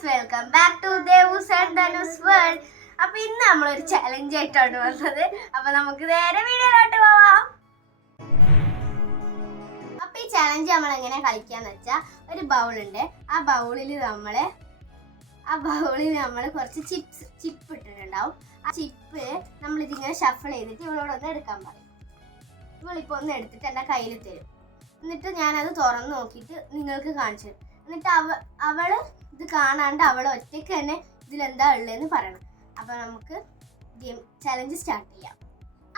Guys, welcome back to Devus and Dhanus world. അപ്പൊ ഇന്ന് നമ്മളൊരു ചലഞ്ച് ആയിട്ടാണ് വന്നത്. അപ്പൊ നമുക്ക് നേരെ വീഡിയോയിലോട്ട് പോവാം. അപ്പൊ ഈ ചലഞ്ച് നമ്മൾ എങ്ങനെ കളിക്കാന്ന് വെച്ചാ, ഒരു ബൗളുണ്ട്. ആ ബൗളിൽ നമ്മൾ കുറച്ച് ചിപ്പ് ഇട്ടിട്ടുണ്ടാവും. ആ ചിപ്പ് നമ്മൾ ഇതിങ്ങനെ ഷഫിൾ ചെയ്തിട്ട് ഇവളോടൊന്ന് എടുക്കാൻ പറയും. ഇവളിപ്പോ ഒന്ന് എടുത്തിട്ട് എൻ്റെ കയ്യിൽ തരും. എന്നിട്ട് ഞാനത് തുറന്ന് നോക്കിയിട്ട് നിങ്ങൾക്ക് കാണിച്ചു തരും. എന്നിട്ട് അവള് ഇത് കാണാണ്ട് അവൾ ഒറ്റയ്ക്ക് തന്നെ ഇതിലെന്താ ഉള്ളതെന്ന് പറയണം. അപ്പൊ നമുക്ക് ഗെയിം ചലഞ്ച് സ്റ്റാർട്ട് ചെയ്യാം.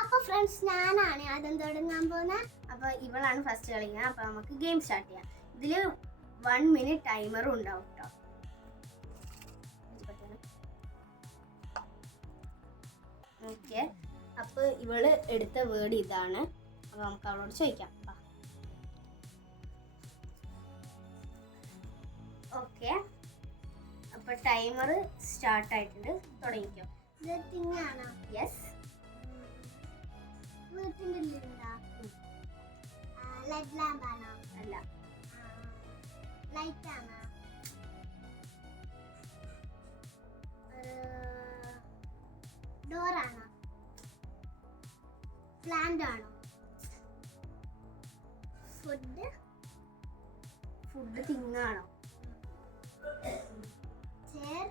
അപ്പൊ ഫ്രണ്ട്സ്, ഞാനാണ് ആദ്യം തുടങ്ങാൻ പോകുന്നത്. അപ്പൊ ഇവളാണ് ഫസ്റ്റ് കളിക്കുക. അപ്പൊ നമുക്ക് ഗെയിം സ്റ്റാർട്ട് ചെയ്യാം. ഇതില് 1 മിനിറ്റ് ടൈമറും ഉണ്ടാവും കേട്ടോ. ഓക്കെ, അപ്പൊ ഇവള് എടുത്ത വേർഡ് ഇതാണ്. അപ്പൊ നമുക്ക് അവളോട് ചോദിക്കാം. ഓക്കെ, അപ്പൊ ടൈമർ സ്റ്റാർട്ട് ആയിട്ടുണ്ട്. തുടങ്ങിക്കോ. യെസ്. വീട്ടിൻ്റെ ഉള്ളിലുണ്ടോ? ലൈറ്റ് ലാമ്പ് ആണോ? അല്ല. ലൈറ്റ് ആണോ? ഡോറാണോ? പ്ലാന്റ് ആണോ? ഫുഡ് തിങ്ങാണോ? ചെയർ,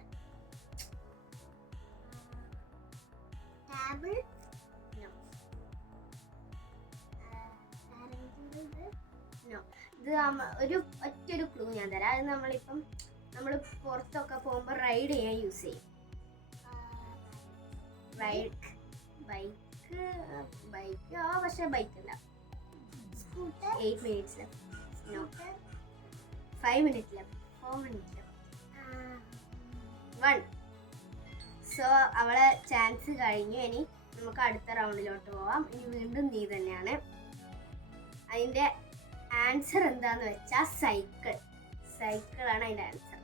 ടേബിൾ, ഇത് ഒരു ഒറ്റൊരു ക്ലൂ ഞാൻ തരാം. അത് നമ്മൾ പുറത്തൊക്കെ പോകുമ്പോൾ റൈഡ് ചെയ്യാൻ യൂസ് ചെയ്യും. ബൈക്ക് പക്ഷെ ബൈക്കല്ല. Scooter. 8 minutes left. No. 5 minutes left. 4 minutes left. 1. So അവളെ ചാൻസ് കഴിഞ്ഞു. ഇനി നമുക്ക് അടുത്ത റൗണ്ടിലോട്ട് പോവാം. ഇനി വീണ്ടും നീ തന്നെയാണ്. അതിൻ്റെ ആൻസർ എന്താന്ന് വെച്ചാൽ സൈക്കിളാണ് അതിൻ്റെ ആൻസർ.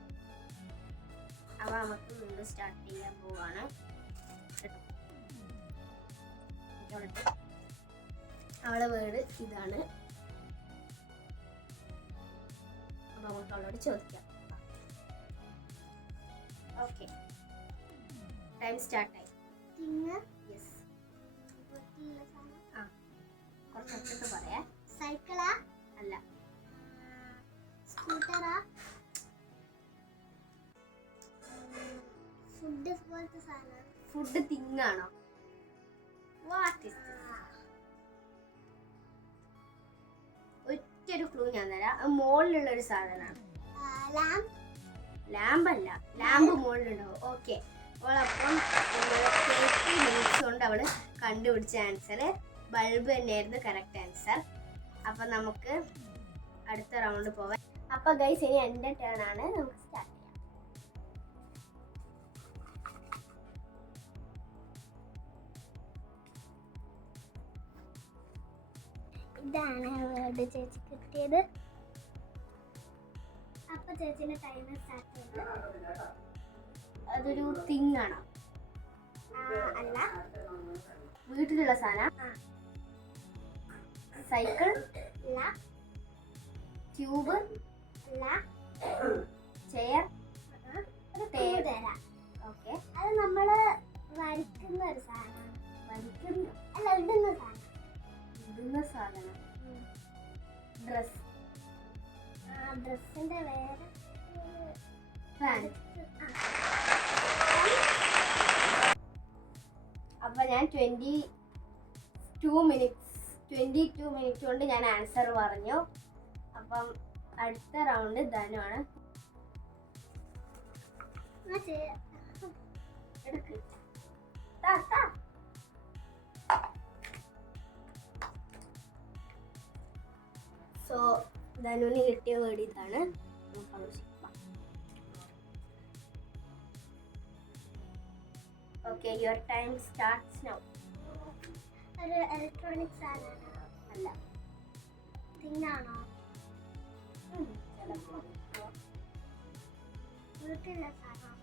അപ്പോൾ നമുക്ക് വീണ്ടും സ്റ്റാർട്ട് ചെയ്യാൻ പോവാണ്. അവളെ വേർഡ് ഇതാണ്. അപ്പോൾ നമുക്ക് അവളോട് ചോദിക്കാം. ഓക്കെ, ടൈം സ്റ്റാർട്ടായി. യെസ്. കുറച്ചൊക്കെ പറയാ. സൈക്കിളാ? അല്ല. സ്കൂട്ടറാ? ഫുഡ് പോലത്തെ സാധനം? ഫുഡ് തിങ്ങാണോ? വാട്ട് ഈസ് ഒറ്റൊരു ക്ലൂ ഞാൻ തരാം. മുകളിലുള്ള ഒരു സാധനമാണ്. ലാമ്പല്ല. ലാമ്പ് മുകളിലുണ്ടാവും. ഓക്കെ, അവളപ്പം 30 മിനിറ്റ്സ് കൊണ്ട് അവള് കണ്ടുപിടിച്ച ആൻസർ ബൾബ് തന്നെയായിരുന്നു കറക്റ്റ് ആൻസർ. അപ്പൊ നമുക്ക് അടുത്ത റൗണ്ട് പോവാം. അപ്പൊ ഗൈസ്, ഇനി എൻ്റെ ടേൺ ആണ്. നമുക്ക് സ്റ്റാർട്ട് ചെയ്യാം. ഇതാണ് വേർഡ് ചേച്ചി കിട്ടിയത്. അപ്പൊ ചേച്ചിന്റെ ടൈമർ സ്റ്റാർട്ട് ചെയ്തു. അതൊരു തിങ് ആണോ? അല്ല. വീട്ടിലുള്ള സാധനം? സൈക്കിൾ? അല്ല. ട്യൂബ്? അല്ല. ചെയർ? തരാം. ഓക്കെ, അത് നമ്മള് വരയ്ക്കുന്ന ഒരു സാധനമാണ്. അല്ല, ഇടുന്ന സാധനം. ഡ്രസ്? ഡ്രസ്സിന്റെ വേറെ പാന്റ്. അപ്പൊ ഞാൻ 22 മിനിറ്റ് കൊണ്ട് ഞാൻ ആൻസർ പറഞ്ഞു. അപ്പം അടുത്ത റൗണ്ട് ധനുവാണ്. എടുക്ക്. സോ ധനുവിന് കിട്ടിയ വേർഡ് ഇതാണ്. Okay, your time starts now. ഒരു ഇലക്ട്രോണിക് സാധനമാണോ? അല്ല. തിങ്ങാണോ? വീട്ടിലുള്ള സാധനം?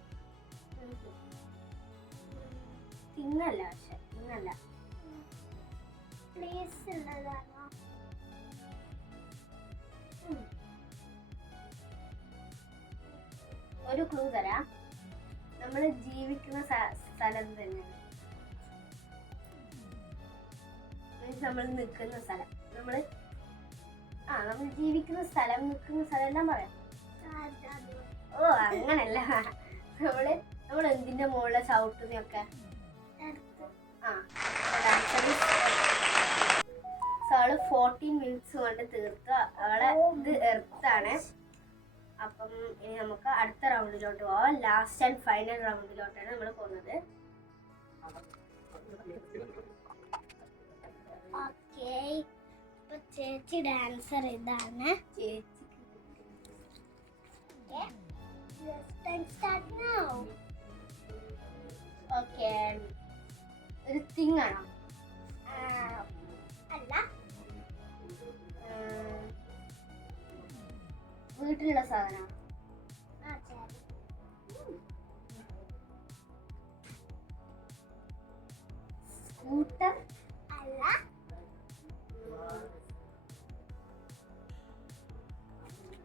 തിങ്ങല്ല. പക്ഷെ തിങ്ങല്ല. പ്ലേസ് ഉള്ളതാണോ? ഒരു ക്ലൂ തരാം. നമ്മൾ ജീവിക്കുന്ന സ്ഥലം തന്നെയാണ്. നമ്മൾ നിൽക്കുന്ന സ്ഥലം, നമ്മൾ ജീവിക്കുന്ന സ്ഥലം, നിൽക്കുന്ന സ്ഥലം എല്ലാം പറയാം. ഓ അങ്ങനല്ല, നമ്മൾ എന്തിന്റെ മുകളിലെ ചവിട്ടുന്നൊക്കെ. അവള് 14 മിനിറ്റ്സ് കൊണ്ട് തീർത്ത അവളെ ഇത് എർത്താണ്. അപ്പം ഇനി നമുക്ക് അടുത്ത റൗണ്ടിലോട്ട് പോവാം. ലാസ്റ്റ് ആൻഡ് ഫൈനൽ റൗണ്ടിലോട്ടാണ് നമ്മൾ പോകുന്നത്. ഓക്കേ, ഇപ്പൊ ചേച്ചിയുടെ ആൻസർ ഇതാണ്. ഓക്കെ, ഒരു തിങ് ആണോ? അല്ല. വീട്ടിലുള്ള സാധനം? സ്കൂട്ടർ? അല്ല.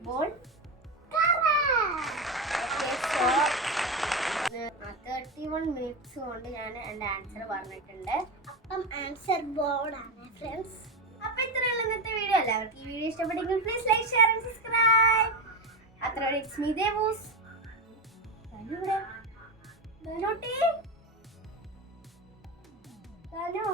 ബോൾ? 31 മിനിറ്റ്സ് കൊണ്ട് ഞാൻ എൻ്റെ ആൻസർ പറഞ്ഞിട്ടുണ്ട്. അപ്പം ആൻസർ ബോർഡാണ് ഫ്രണ്ട്സ്. അപ്പൊ ഇത്രയുള്ള ഇന്നത്തെ വീഡിയോ. എല്ലാവർക്കും ഈ വീഡിയോ ഇഷ്ടപ്പെട്ടെങ്കിൽ please like, share and subscribe. അത്രയോടെ ഇറ്റ്സ് മീ ദേവൂസ്. ധനു